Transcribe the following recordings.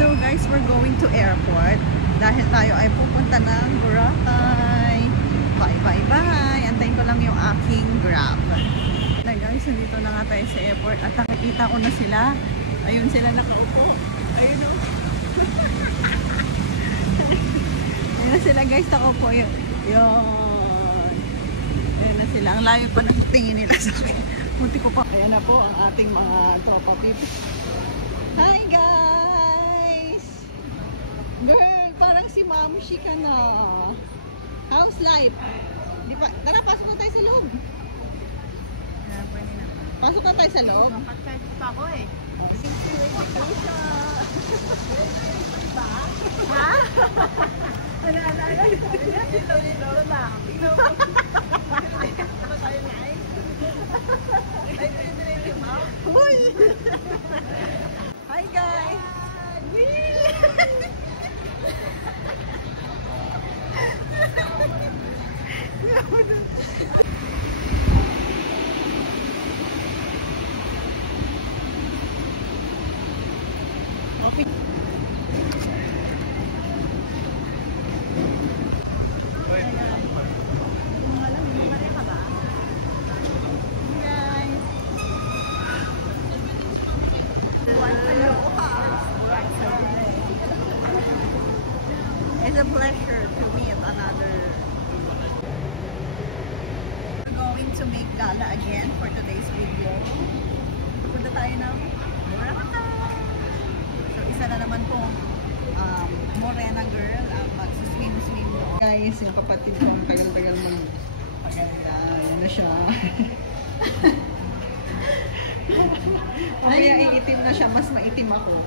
So guys, we're going to airport dahil tayo ay pupunta ng Boracay. Bye bye bye. Antayin ko lang yung aking Grab. Na guys, nandito na nga tayo sa airport at nakikita ko na sila. Ayun sila nakaupo. Ayun o. Ayun na sila guys, nakaupo. Yun. Ayun na sila. Ang layo pa ng tingin nila sa akin. Munti ko pa. Ayan na po ang ating mga tropa peeps. Hi guys! Girl, parang si Mamshi ka na. How's life? Di pa, tara, pasok na tayo sa loob. Pasok na tayo sa loob. Nakatag pa ako eh. Ba? Ha? Ano? Dito na. Uy! Hi guys! It's a pleasure to be at another. We're going to make gala again for today's video. Punta tayo ng Boracay. So isa na naman pong Morena girl ang mag-swim doon. Guys, yung kapatid ko ang tagal-tagal mo ng paganda. Yan na siya. Kaya iitim na siya, mas maitim ako.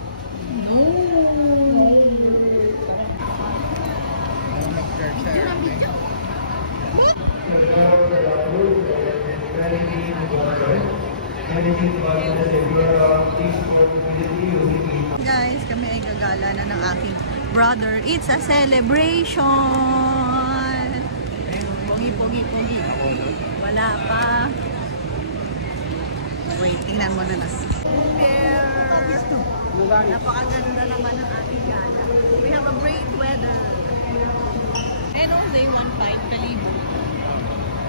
No! Guys, kami ay gagala na ng aking brother. It's a celebration! Pogi. Wala pa. Wait, tingnan mo na lang. Napakaganda naman ng ating gala. We have a great weather. And all day, 1.5 kalibo.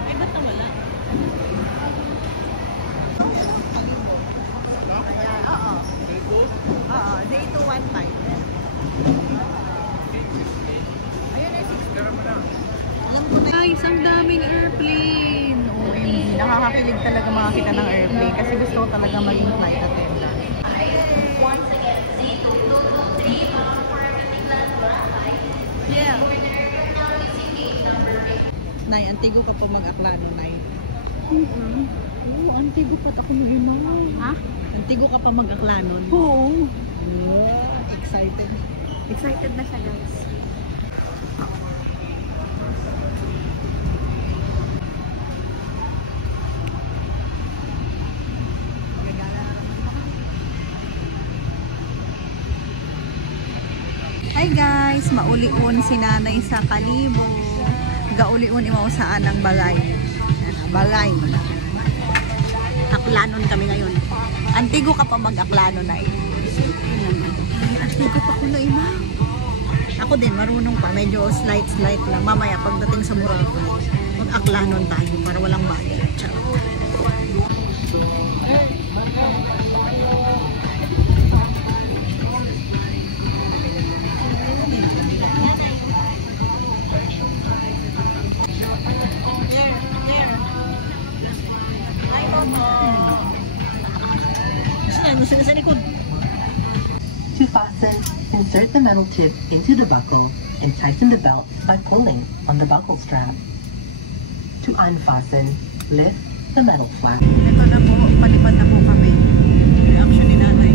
Eh, ba't na wala? Ayan, oo. Oo, day 2, 1.5. Ayun ay 60. Alam ko na. Guys, ang daming airplane. OMG, nakakakilig talaga makakita ng airplane kasi gusto ko talaga maging flight attendant. Once again, yeah. Nay, antigo ka pa mag-aklano, Nay. Oo, antigo pa ako ng ina. Ha? Antigo ka pa mag-aklanon? Oo. Excited. Excited na siya guys. Hi guys, mauliun si nanay sa Kalibo. Gauliun imaw saan ang balay. Balay. Aklanon kami ngayon. Antigo ka pa mag-aklanon na eh. Antigo pa ko na ina. Ako din, marunong pa. Medyo slight lang. Mamaya pagdating sa Boracay, mag-aklanon tayo para walang bayad. Ciao. To fasten, insert the metal tip into the buckle and tighten the belt by pulling on the buckle strap. To unfasten, lift the metal flap. Ito na po, palipad na po kami. Reaction ni nanay.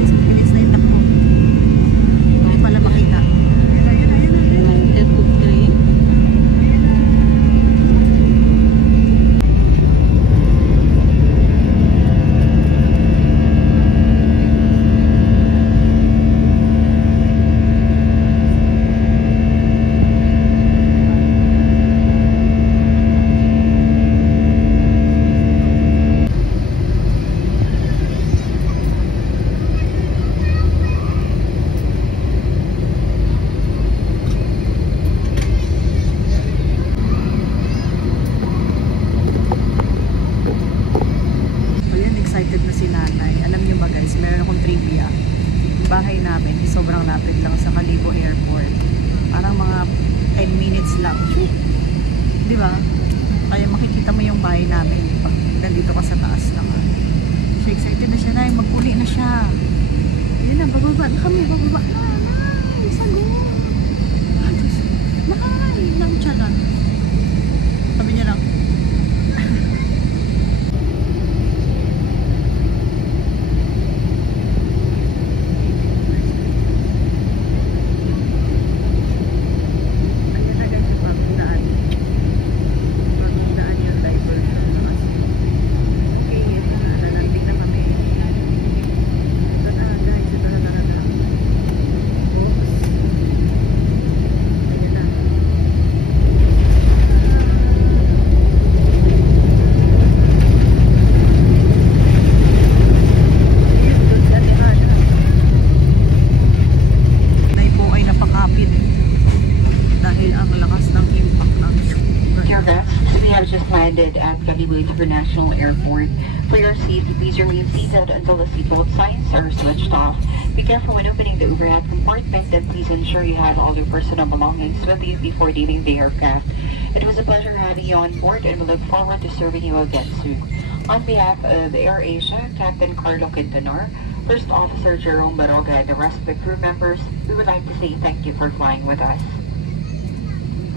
Bilis na yung takbo. Hindi pala makita. bahay namin, sobrang lapit lang sa Calibo Airport. Parang mga 10 minutes lang. Di ba? Kaya makikita mo yung bahay namin pag nandito ka sa taas lang. So excited na siya na, mag-uli na siya. Yun na, bababa na kami, bababa na. Ay, sago. Nakain lang siya lang. Sabi niya lang. Landed at Calibo International Airport. For your safety, please remain seated until the seatbelt signs are switched off. Be careful when opening the overhead compartment and please ensure you have all your personal belongings with you before leaving the aircraft. It was a pleasure having you on board and we look forward to serving you again soon. On behalf of AirAsia, Captain Carlo Quintanar, First Officer Jerome Baroga, and the rest of the crew members, we would like to say thank you for flying with us.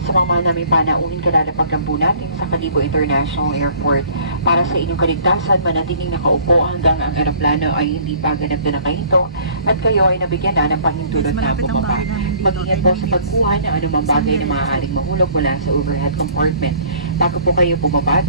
Sa mga namin panauhin kalalapag lang po natin sa Calibo International Airport. Para sa inyong kaligtasan, manatiling nakaupo hanggang ang aeroplano ay hindi pa ganap na nakahinto at kayo ay nabigyan na ng pahintulot na bumaba. Mag-ingat po sa pagkuha ng anumang bagay na maaaring mahulog mula sa overhead compartment. Bago po kayo bumaba,